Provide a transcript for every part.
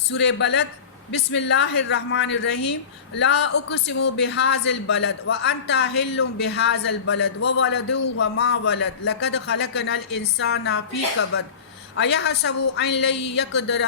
سورہ بلد بسم اللہ الرحمن الرحیم لا اقسم بہذا البلد وانت حل بہذا البلد وولد وما ولد لقد خلقنا الانسان فی کبد ایحسب ان لن یقدر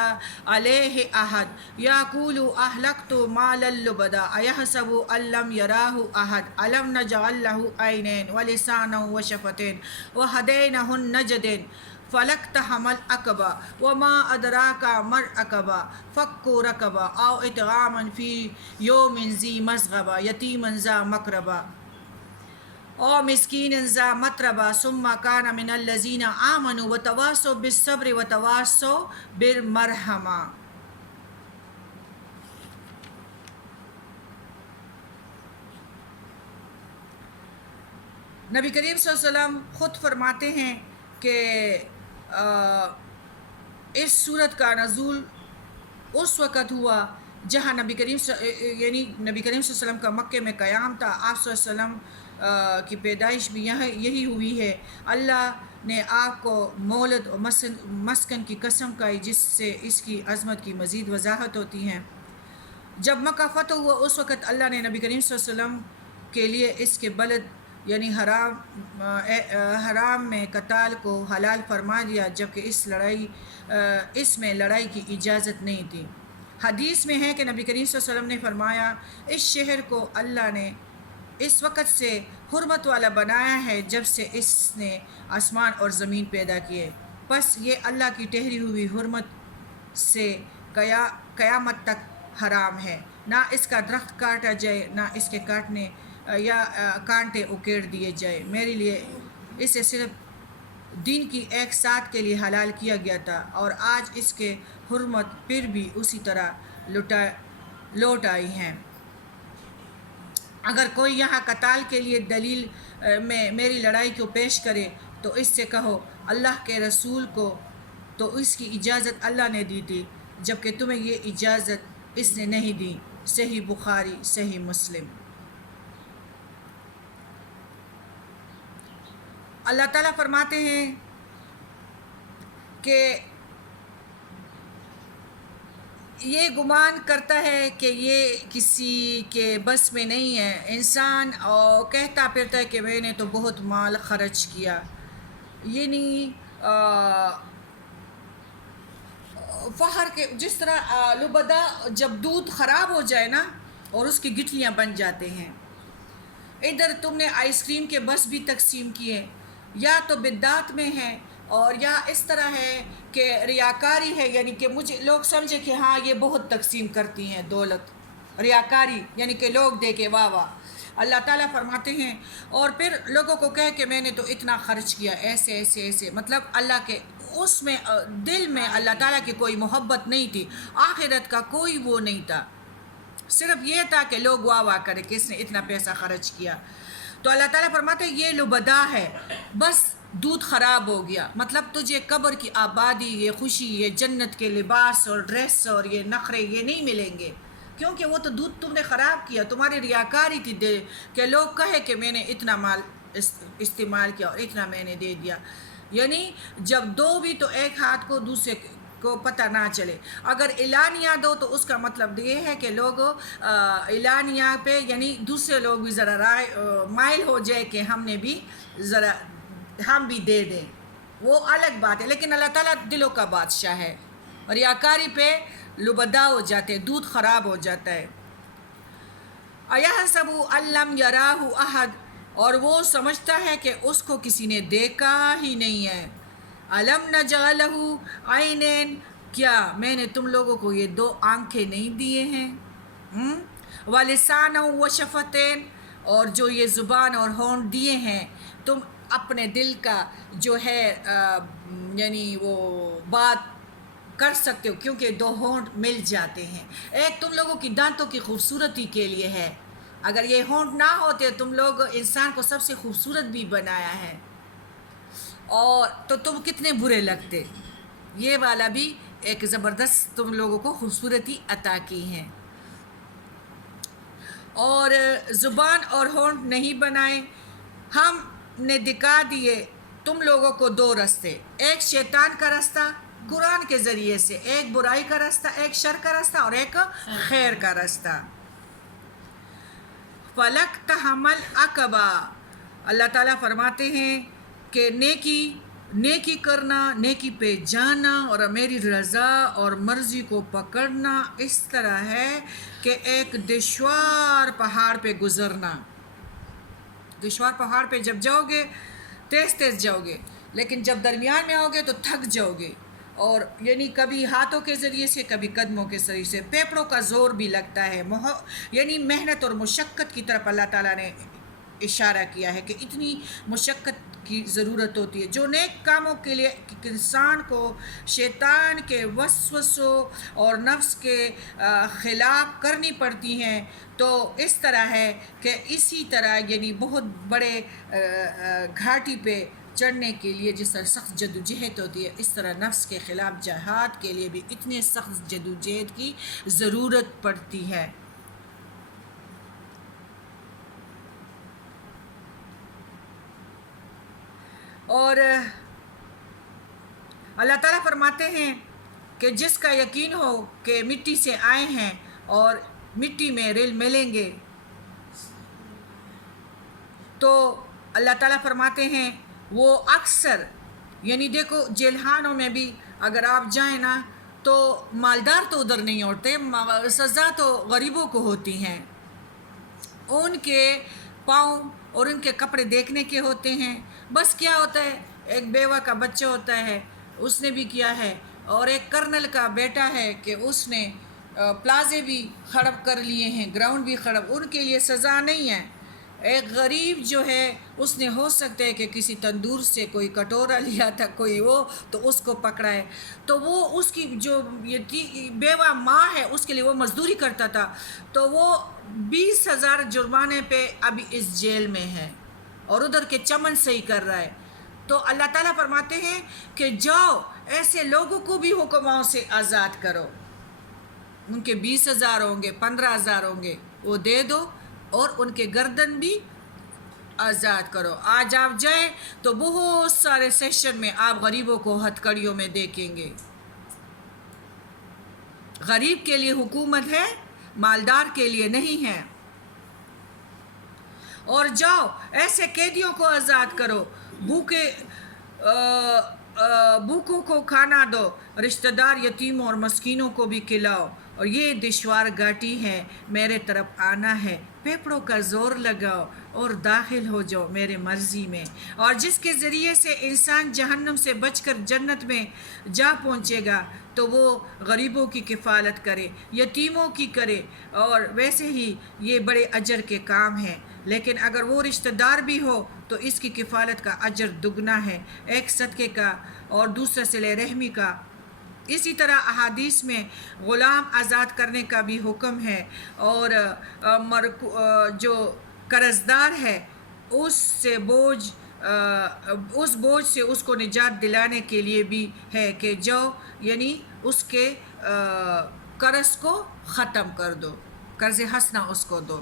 علیہ احد یقول اہلکت مالا لبدا ایحسب ان لم یراہ احد الم نجعل لہ عینین ولسانا وشفتین وہدینہ النجدین فلقتحم العقبہ وما ادراک ما العقبہ فک رقبہ او اطعام فی یوم ذی مسغبہ یتیما ذا مقربہ او مسکین ذا متربہ ثم کان من الذین آمنوا وتواصوا بالصبر وتواصوا بالمرحمہ۔ نبی کریم صلی اللہ علیہ وسلم خود فرماتے ہیں کہ اس صورت کا نزول اس وقت ہوا جہاں نبی کریم صلی اللہ علیہ وسلم کا مکہ میں قیام تھا۔ آپ صلی اللہ علیہ وسلم کی پیدائش بھی یہی ہوئی ہے۔ اللہ نے آپ کو مولد اور مسکن کی قسم کھائی جس سے اس کی عظمت کی مزید وضاحت ہوتی ہے۔ جب مکہ فتح ہوا اس وقت اللہ نے نبی کریم صلی اللہ علیہ وسلم کے لیے اس کے بلد یعنی حرام میں قتال کو حلال فرما دیا، جبکہ اس میں لڑائی کی اجازت نہیں تھی۔ حدیث میں ہے کہ نبی کریم صلی اللہ علیہ وسلم نے فرمایا اس شہر کو اللہ نے اس وقت سے حرمت والا بنایا ہے جب سے اس نے آسمان اور زمین پیدا کیے، پس یہ اللہ کی ٹھہری ہوئی حرمت سے قیامت تک حرام ہے۔ نہ اس کا درخت کاٹا جائے نہ اس کے کاٹنے یا کانٹے اکیڑ دیے جائے۔ میرے لیے اسے صرف دین کی ایک ساتھ کے لیے حلال کیا گیا تھا، اور آج اس کے حرمت پھر بھی اسی طرح لوٹ آئی ہیں۔ اگر کوئی یہاں قتال کے لیے دلیل میں میری لڑائی کو پیش کرے تو اس سے کہو اللہ کے رسول کو تو اس کی اجازت اللہ نے دی تھی، جبکہ تمہیں یہ اجازت اس نے نہیں دی۔ صحیح بخاری، صحیح مسلم۔ اللہ تعالیٰ فرماتے ہیں کہ یہ گمان کرتا ہے کہ یہ کسی کے بس میں نہیں ہے۔ انسان کہتا پھرتا ہے کہ میں نے تو بہت مال خرچ کیا، یعنی فخر کے جس طرح لبدا جب دودھ خراب ہو جائے نا اور اس کی گٹھلیاں بن جاتے ہیں، ادھر تم نے آئس کریم کے بس بھی تقسیم کیے، یا تو بدعت میں ہے اور یا اس طرح ہے کہ ریاکاری ہے، یعنی کہ مجھے لوگ سمجھے کہ ہاں یہ بہت تقسیم کرتی ہیں دولت، ریاکاری یعنی کہ لوگ دیکھے واہ واہ۔ اللہ تعالیٰ فرماتے ہیں اور پھر لوگوں کو کہے کہ میں نے تو اتنا خرچ کیا، ایسے ایسے ایسے، مطلب اللہ کے اس میں دل میں اللہ تعالیٰ کی کوئی محبت نہیں تھی، آخرت کا کوئی وہ نہیں تھا، صرف یہ تھا کہ لوگ واہ واہ کرے کہ اس نے اتنا پیسہ خرچ کیا۔ تو اللہ تعالیٰ فرماتے ہیں یہ لبدا ہے، بس دودھ خراب ہو گیا، مطلب تجھے قبر کی آبادی، یہ خوشی، یہ جنت کے لباس اور ڈریس اور یہ نخرے یہ نہیں ملیں گے، کیونکہ وہ تو دودھ تم نے خراب کیا، تمہاری ریاکاری تھی کہ لوگ کہے کہ میں نے اتنا مال استعمال کیا اور اتنا میں نے دے دیا۔ یعنی جب دو بھی تو ایک ہاتھ کو دوسرے کو پتہ نہ چلے۔ اگر اعلانیہ دو تو اس کا مطلب یہ ہے کہ لوگ اعلانیہ پہ یعنی دوسرے لوگ بھی ذرا مائل ہو جائے کہ ہم بھی دے دیں، وہ الگ بات ہے، لیکن اللہ تعالیٰ دلوں کا بادشاہ ہے، اور ریاکاری پہ لبدا ہو جاتے، دودھ خراب ہو جاتا ہے۔ ایحسب ان لم یراہ احد، اور وہ سمجھتا ہے کہ اس کو کسی نے دیکھا ہی نہیں ہے۔ الم نجعل لہ عینین، کیا میں نے تم لوگوں کو یہ دو آنکھیں نہیں دیے ہیں؟ ولسانا وشفتین، اور جو یہ زبان اور ہونٹ دیے ہیں، تم اپنے دل کا جو ہے یعنی وہ بات کر سکتے ہو، کیونکہ دو ہونٹ مل جاتے ہیں۔ ایک تم لوگوں کی دانتوں کی خوبصورتی کے لیے ہے، اگر یہ ہونٹ نہ ہوتے تم لوگ انسان کو سب سے خوبصورت بھی بنایا ہے، اور تو تم کتنے برے لگتے۔ یہ والا بھی ایک زبردست تم لوگوں کو خوبصورتی عطا کی ہے۔ اور زبان اور ہونٹ نہیں بنائے، ہم نے دکھا دیے تم لوگوں کو دو رستے، ایک شیطان کا راستہ قرآن کے ذریعے سے، ایک برائی کا راستہ، ایک شر کا راستہ اور ایک خیر کا راستہ۔ فلک تحمل عقبہ، اللہ تعالیٰ فرماتے ہیں کہ نیکی کرنا، نیکی پہ جانا اور میری رضا اور مرضی کو پکڑنا اس طرح ہے کہ ایک دشوار پہاڑ پہ گزرنا۔ دشوار پہاڑ پہ جب جاؤ گے تیز تیز جاؤ گے، لیکن جب درمیان میں آؤ گے تو تھک جاؤ گے، اور یعنی کبھی ہاتھوں کے ذریعے سے، کبھی قدموں کے ذریعے سے، پیپڑوں کا زور بھی لگتا ہے، یعنی محنت اور مشقت کی طرف اللہ تعالیٰ نے اشارہ کیا ہے کہ اتنی مشقت کی ضرورت ہوتی ہے جو نیک کاموں کے لیے انسان کو شیطان کے وسوسوں اور نفس کے خلاف کرنی پڑتی ہیں۔ تو اس طرح ہے کہ اسی طرح یعنی بہت بڑے گھاٹی پہ چڑھنے کے لیے جس طرح سخت جدوجہد ہوتی ہے، اس طرح نفس کے خلاف جہاد کے لیے بھی اتنے سخت جدوجہد کی ضرورت پڑتی ہے۔ اور اللہ تعالیٰ فرماتے ہیں کہ جس کا یقین ہو کہ مٹی سے آئے ہیں اور مٹی میں ریل ملیں گے، تو اللہ تعالیٰ فرماتے ہیں وہ اکثر، یعنی دیکھو جیلخانوں میں بھی اگر آپ جائیں نا تو مالدار تو ادھر نہیں ہوتے، سزا تو غریبوں کو ہوتی ہیں، ان کے پاؤں اور ان کے کپڑے دیکھنے کے ہوتے ہیں۔ بس کیا ہوتا ہے، ایک بیوہ کا بچہ ہوتا ہے، اس نے بھی کیا ہے، اور ایک کرنل کا بیٹا ہے کہ اس نے پلازے بھی خراب کر لیے ہیں، گراؤنڈ بھی خراب، ان کے لیے سزا نہیں ہے۔ ایک غریب جو ہے اس نے ہو سکتا ہے کہ کسی تندور سے کوئی کٹورا لیا تھا کوئی وہ، تو اس کو پکڑا ہے، تو وہ اس کی جو بیوہ ماں ہے اس کے لیے وہ مزدوری کرتا تھا، تو وہ 20,000 جرمانے پہ ابھی اس جیل میں ہے اور ادھر کے چمن سے ہی کر رہا ہے۔ تو اللہ تعالیٰ فرماتے ہیں کہ جاؤ ایسے لوگوں کو بھی حکماؤں سے آزاد کرو، ان کے 20,000 ہوں گے، 15,000 ہوں گے، وہ دے دو اور ان کے گردن بھی آزاد کرو۔ آج آپ جائیں تو بہت سارے سیشن میں آپ غریبوں کو ہتھ کڑیوں میں دیکھیں گے۔ غریب کے لیے حکومت ہے، مالدار کے لیے نہیں ہے۔ اور جاؤ ایسے قیدیوں کو آزاد کرو، بھوکوں کو کھانا دو، رشتہ دار یتیموں اور مسکینوں کو بھی کھلاؤ، اور یہ دشوار گھاٹی ہے، میرے طرف آنا ہے، پیپڑوں کا زور لگاؤ اور داخل ہو جاؤ میرے مرضی میں۔ اور جس کے ذریعے سے انسان جہنم سے بچ کر جنت میں جا پہنچے گا تو وہ غریبوں کی کفالت کرے، یتیموں کی کرے، اور ویسے ہی یہ بڑے اجر کے کام ہیں۔ لیکن اگر وہ رشتہ دار بھی ہو تو اس کی کفالت کا اجر دگنا ہے، ایک صدقے کا اور دوسرا صلہ رحمی کا۔ اسی طرح احادیث میں غلام آزاد کرنے کا بھی حکم ہے، اور جو قرضدار ہے اس بوجھ سے اس کو نجات دلانے کے لیے بھی ہے کہ جو یعنی اس کے قرض کو ختم کر دو، قرض حسنہ اس کو دو۔